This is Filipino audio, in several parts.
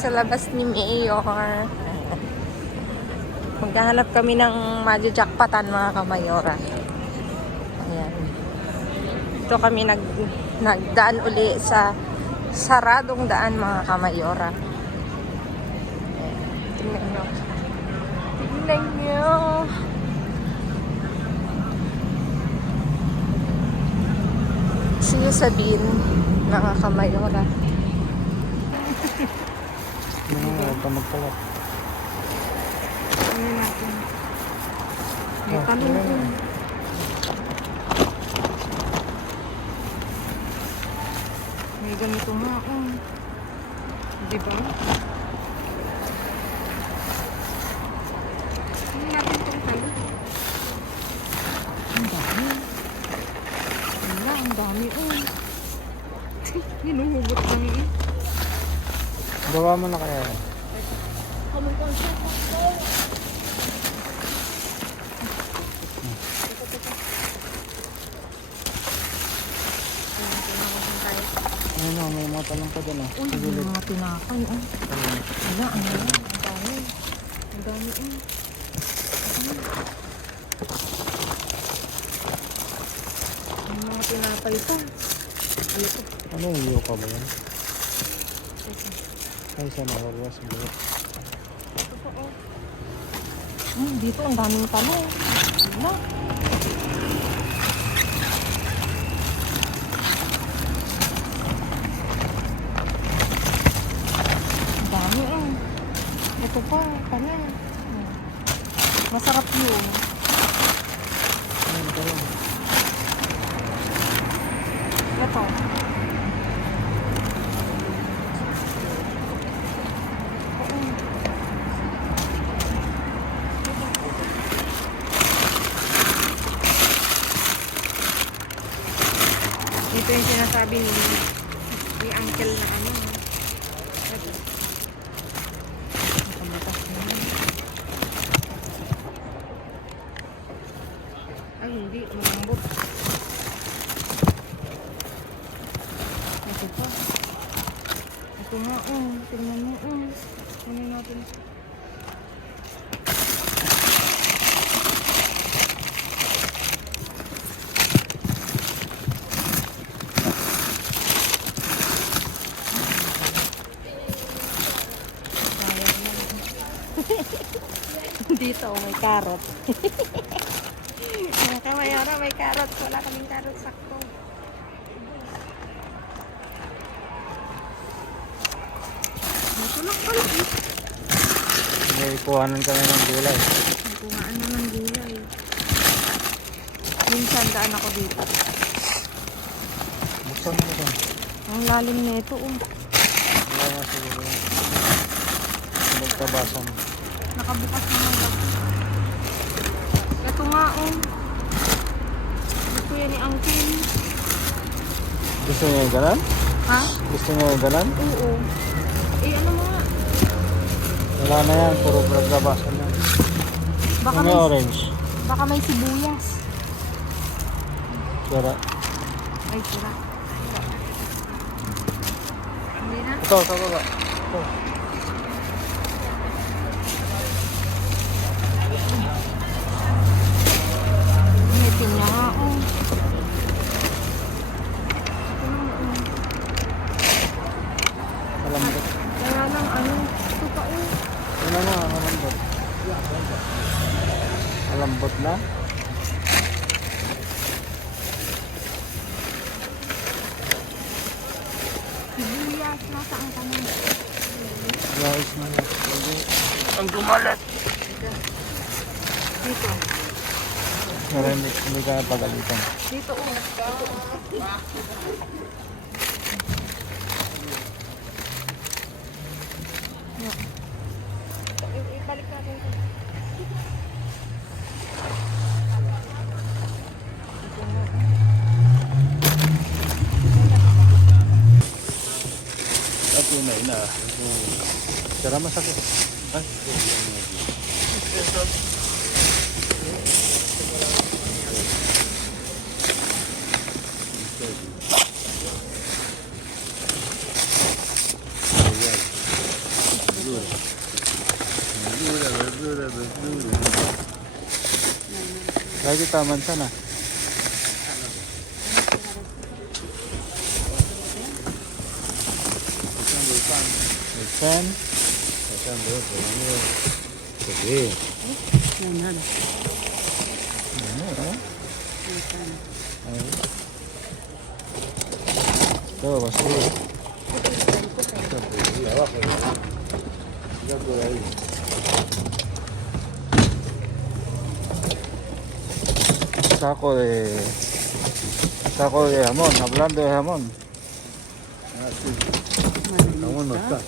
sa labas ni Mayor. Maghahanap kami ng majajakpatan mga kamayora. Ayan. Ito kami nagdaan uli sa saradong daan mga kamayora. Tingnan nyo. Tingnan nyo. See you sa bin mga kamayora. Huwag ka magkalat. Tingnan natin. May tanong ko. May ganito nga ako. Diba? Tingnan natin itong talo. Ang dami. Wala, ang dami. Hinuhugot lang eh. Gawa mo na kaya. Ano, may mga talong pa dyan. Uy, may mga tinapay. Wala, ano yan? Ang dami. Ang dami eh. May mga tinapay pa. Ano ito? Ano, iyo ka ba yan? Ay, sana wala siguro. Dito ang daming talong. Wala. Ang dami eh. Ito pa, kanya. Masarap yun. Ano, talong. Ito. Ito yung sinasabi ni uncle na ano. Ito. Nakamatas na yun. Ay, hindi. Malambot. Ito pa. Ito nga, tingnan mo, kunin natin. Dito, may carrot. Mga kamayora, may carrot. Wala kaming carrot sakto. Matulak pala eh. May kuhanan kami ng gulay. May kuhaan na ng gulay. Minsan daan ako dito. Buksan mo ito. Ang lalim na ito. Wala nga siguro. Nagtabasan. Nakabukas naman lang. Ito nga Gusto yan ni Uncle. Gusto niya yung galan? Ha? Gusto niya yung galan? Oo. Ano mo nga? Wala na yan. Puro nagtabasan yan. Baka May orange. Baka may sibuyas. Sira. Ay, sira. Hindi na? Ito, sa baba. Ito. Ngipin niya nga, Malambot. Kaya lang, ito pa Ano na, malambot. Malambot na. Sibuyas, nasaan ka na? Guys, na. Ang gumalat. Dito. Meron, hindi ka pagalitan. Dito, Ibalik natin ito. At yun na. Sira masakit. Ay. Lagi taman sana. Ikan. Ikan berapa? Ini gede. No hay nada. Todo basura. Ahí abajo. Ya por ahí. Saco de jamón, hablando de jamón. Ah, sí. Jamón no está.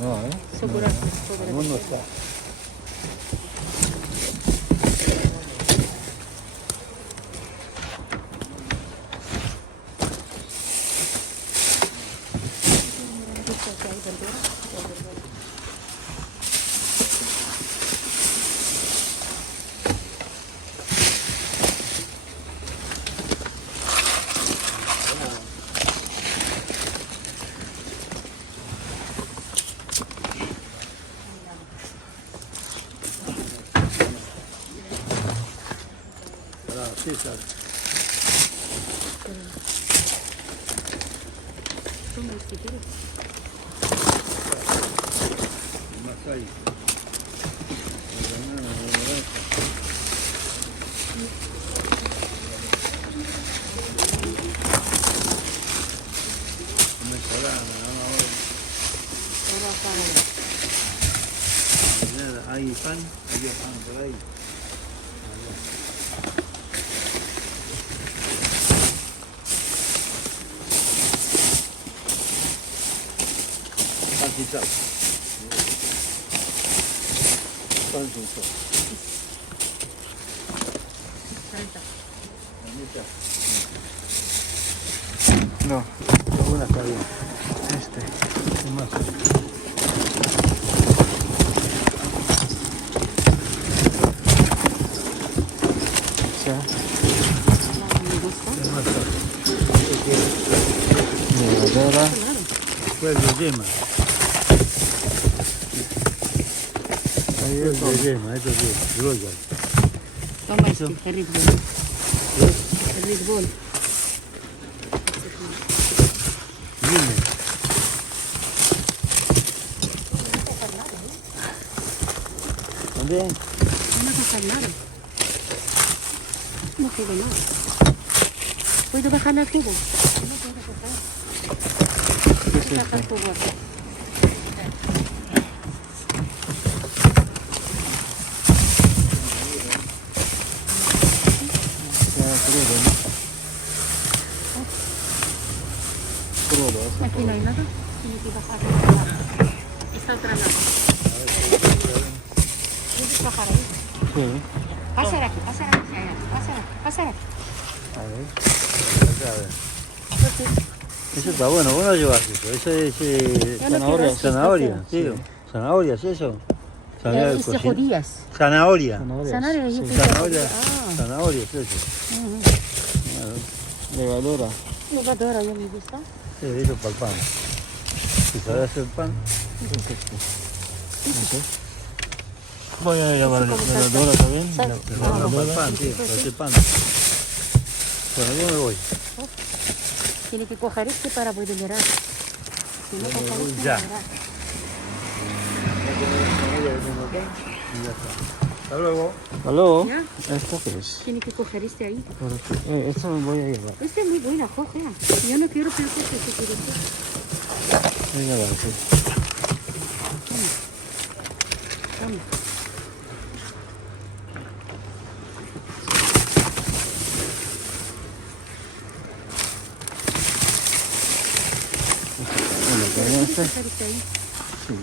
No, Seguramente. Jamón no está. Sí, claro. Más ahí. Hay pan, había pan por ahí. Pan sin sal. Pan sin sal. No, una está bien. ¿Qué más? Levadura. Pues de yema. Pues de yema, esto es groya. Toma este, es Red Bull. Es Red Bull. Dime. ¿Dónde? No me tocar nada. No quiero nada. ¿Puedo bajar el cubo? No puedo bajar. Saca el cubo aquí. Aquí no hay nada. Tiene que bajar. Esta otra nada. ¿Puedes bajar ahí? Sí. Pásala aquí, pásala aquí. Pásala aquí. A ver. Eso está bueno, vos no llevas eso. Eso es Zanahoria. Zanahoria, sí. Zanahoria, ¿es eso? Zanahoria, Este judías. Zanahoria. Zanahoria, yo pensé Zanahoria. que- Zanahoria, es eso. Levadura. Levadura, yo me gusta. Sí, eso para el pan. Si sabes hacer pan. Voy a llevar levadura también. Levadura para el pan, tío, para hacer pan. Bueno, yo me voy. Tiene que coger este para poder mirar. Si no coger este, Ya. no verá. Hasta luego. ¿Hasta luego? ¿Ya? ¿Esto qué es? Tiene que coger este ahí. Esto me voy a llevar. Este es muy buena, coge. Yo no quiero pensar que se quiere hacer. Venga, va, sí. Toma. Bueno, ¿qué hay este? Coger este ahí. Sí.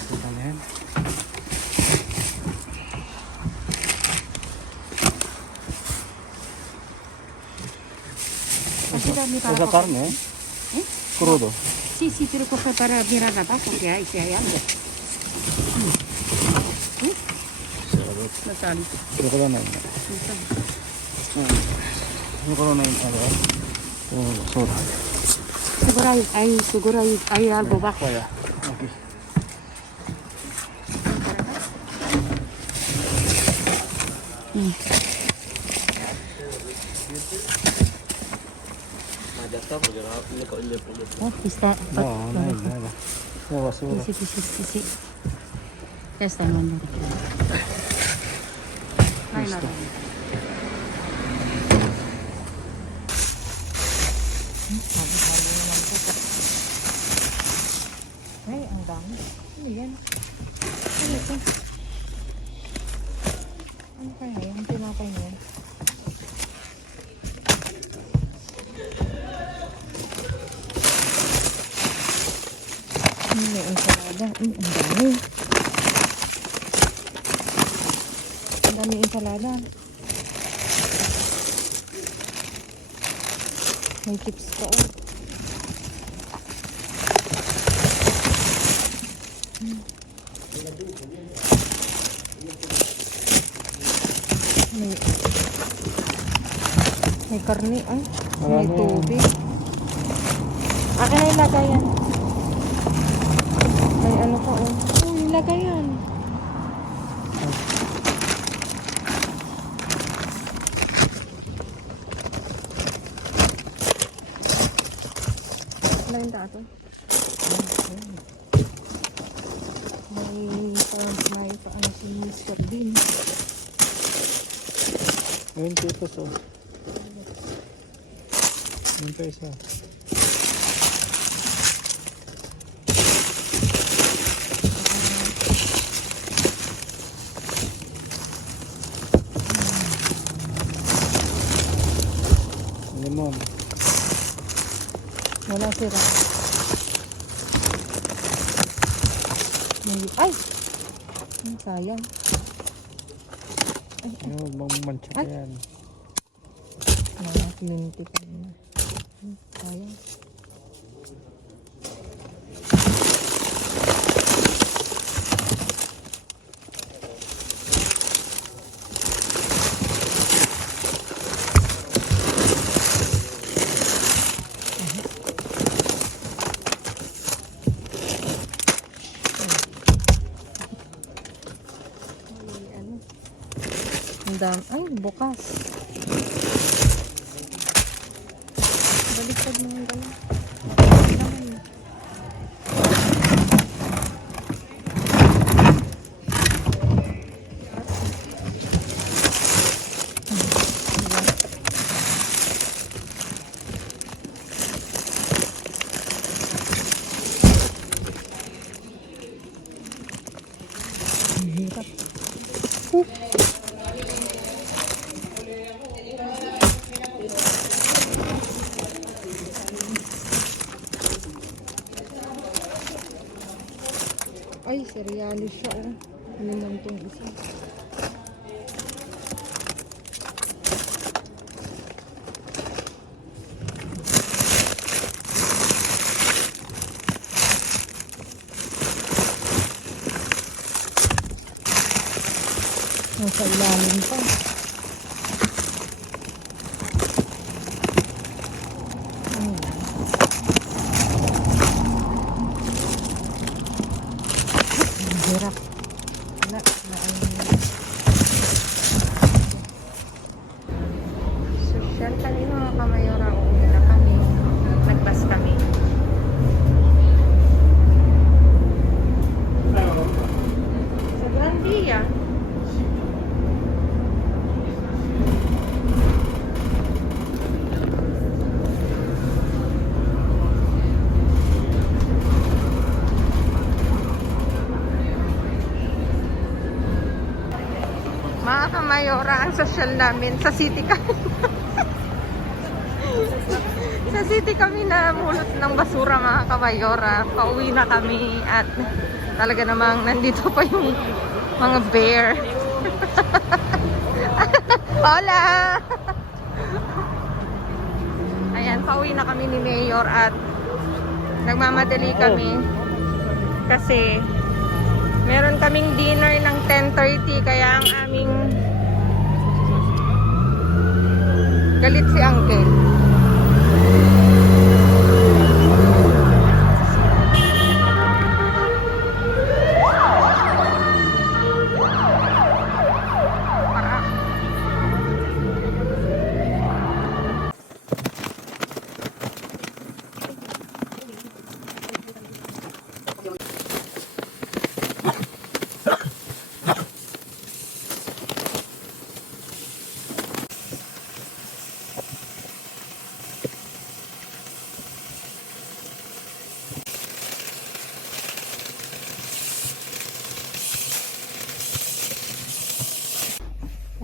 Este también. Ayúdame para Esa coger. carne, ¿eh? ¿Eh? Crudo. Sí, sí, pero coge para mirar abajo que hay, si hay algo. No sale. Pero que no hay nada. No sale. No creo que no hay nada. Todo basura. Seguro hay algo bajo. Vaya. Aquí. Oh, está. No, no hay nada. No basura. Sí. Ya está, no anda. No hay nada. Ay, ang dami. Ano yan? Ano ito? Ano kaya yung tinapay niyan? May ensalada. Ang dami. Ang dami ensalada. May chips pa oh. May karne ay. May tubig. Akin na ilagay yan. May ano pa oh. Oh, ilagay yan. Lain dato. May paano si Mr. Bean. Ayun, titos oh. Ayun pa isa. Limon. Wala sira. Ay! Ang sayang. Ayun, mamantsa ka yan. Minti pa rin. Sayang. Ay, bukas. Baliktad mo yung gano'n. Ang hirap. Ay, serialis siya oh. Ano naman itong isa. Nasa ilalim pa. Hirap. Wala. Social kami mga kamayora. Uwi na kami. Nagbas kami. Sa Grandia. Mga kamayora, ang social namin sa city kami. Sa city kami na mulot ng basura mga kamayora. Pauwi na kami at talaga namang nandito pa yung mga bear. Hola! Ayan, pauwi na kami ni Mayor at nagmamadali kami kasi meron kaming dinner ng 10:30 kaya ang aming galit si Uncle.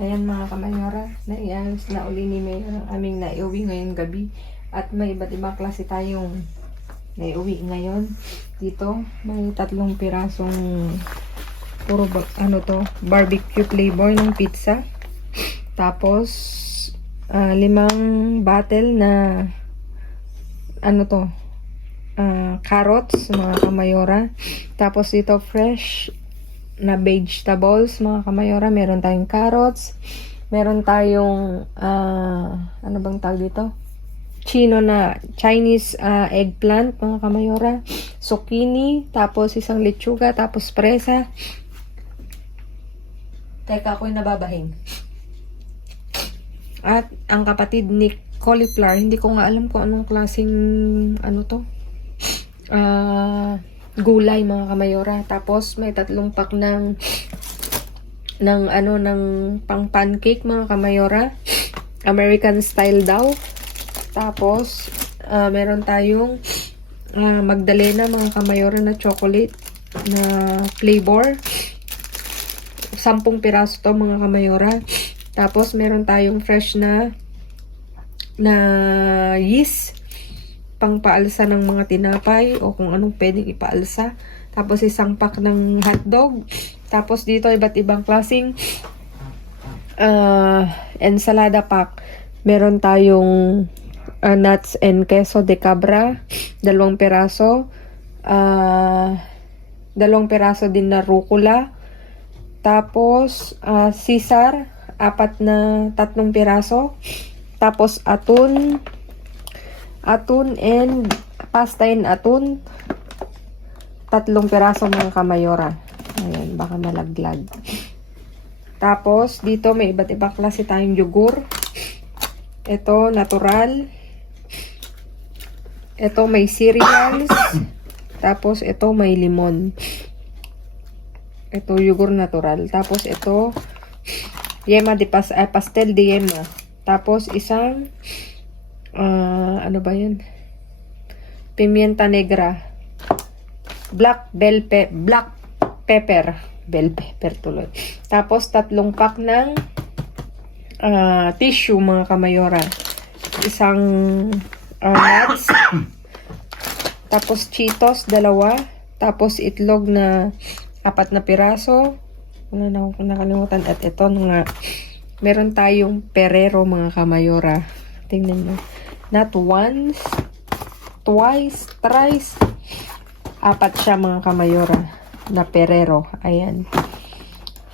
Ayan mga kamayora, naiayos na uli ni Mayor ang aming naiuwi ngayong gabi. At may iba't ibang klase tayong naiuwi ngayon. Dito, may 3 pirasong puro barbecue flavor ng pizza. Tapos, 5 bottle na carrots mga kamayora. Tapos dito fresh na vegetables mga kamayora. Meron tayong carrots, meron tayong ano bang tawag dito? Chinese eggplant mga kamayora, zucchini, tapos isang lechuga, tapos presa. Teka, ako'y nababahing. At ang kapatid ni cauliflower, hindi ko nga alam kung anong klaseng gulay mga kamayora. Tapos may 3 pack ng pang pancake mga kamayora, American style daw. Tapos meron tayong Magdalena mga kamayora na chocolate na flavor, 10 piraso to mga kamayora. Tapos meron tayong fresh na yeast pang paalsa ng mga tinapay o kung anong pwedeng ipaalsa. Tapos 1 pack ng hotdog. Tapos dito iba't ibang klaseng ensalada pack. Meron tayong nuts and queso de cabra, 2 piraso. 2 piraso din na rucola. Tapos Caesar, 3 piraso. Tapos atun and pasta and atun, 3 piraso mga kamayora. Ayan, baka malaglag. Tapos dito may iba't ibang klase tayong yogur. Ito natural. Ito may cereals. Tapos ito may limon. Ito yogur natural. Tapos ito pastel de yema. Tapos isang ano ba yun? Pimienta negra. Black pepper. Bell pepper tuloy. Tapos 3 pack ng tissue mga kamayora. Isang nuts. Tapos Cheetos 2. Tapos itlog na 4 na piraso. Wala na akong nakalimutan. At ito nga, meron tayong Ferrero mga kamayora. Tingnan mo. Not once, twice, thrice. 4 siya mga kamayora na Ferrero. Ayan.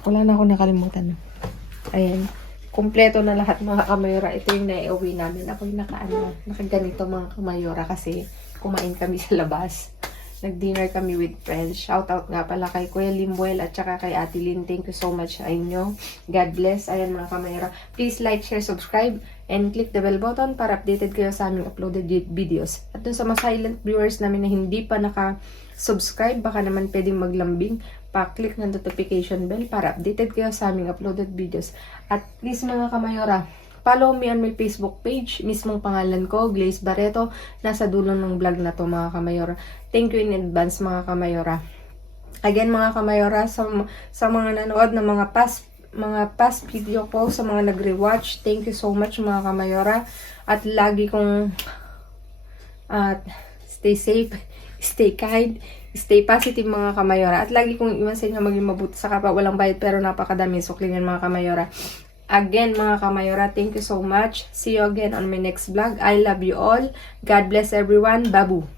Wala na akong nakalimutan. Ayan. Kompleto na lahat mga kamayora. Ito yung naiuwi namin. Ako'y nakaganito mga kamayora kasi kumain kami sa labas. Nag-dinner kami with friends. Shoutout nga pala kay Kuya Limbuel at saka kay Ate Lynn. Thank you so much sa inyo. God bless. Ayan mga kamayora. Please like, share, subscribe, and click the bell button para updated kayo sa aming uploaded videos. At dun sa mga silent viewers namin na hindi pa naka-subscribe, baka naman pwedeng maglambing, pa-click ng notification bell para updated kayo sa aming uploaded videos. At please mga kamayora, follow me on my Facebook page. Mismong pangalan ko, Glaze Barreto. Nasa dulo ng vlog na to mga kamayora. Thank you in advance mga kamayora. Again mga kamayora, sa mga nanood ng mga past video ko, sa mga nag-rewatch, thank you so much mga kamayora. At lagi kong stay safe, stay kind, stay positive mga kamayora. At lagi kong iwan sa inyo maging mabuti sa kapwa. Walang bayad pero napakadami suklingan mga kamayora. Again, mga kamayora, thank you so much. See you again on my next vlog. I love you all. God bless everyone. Babu.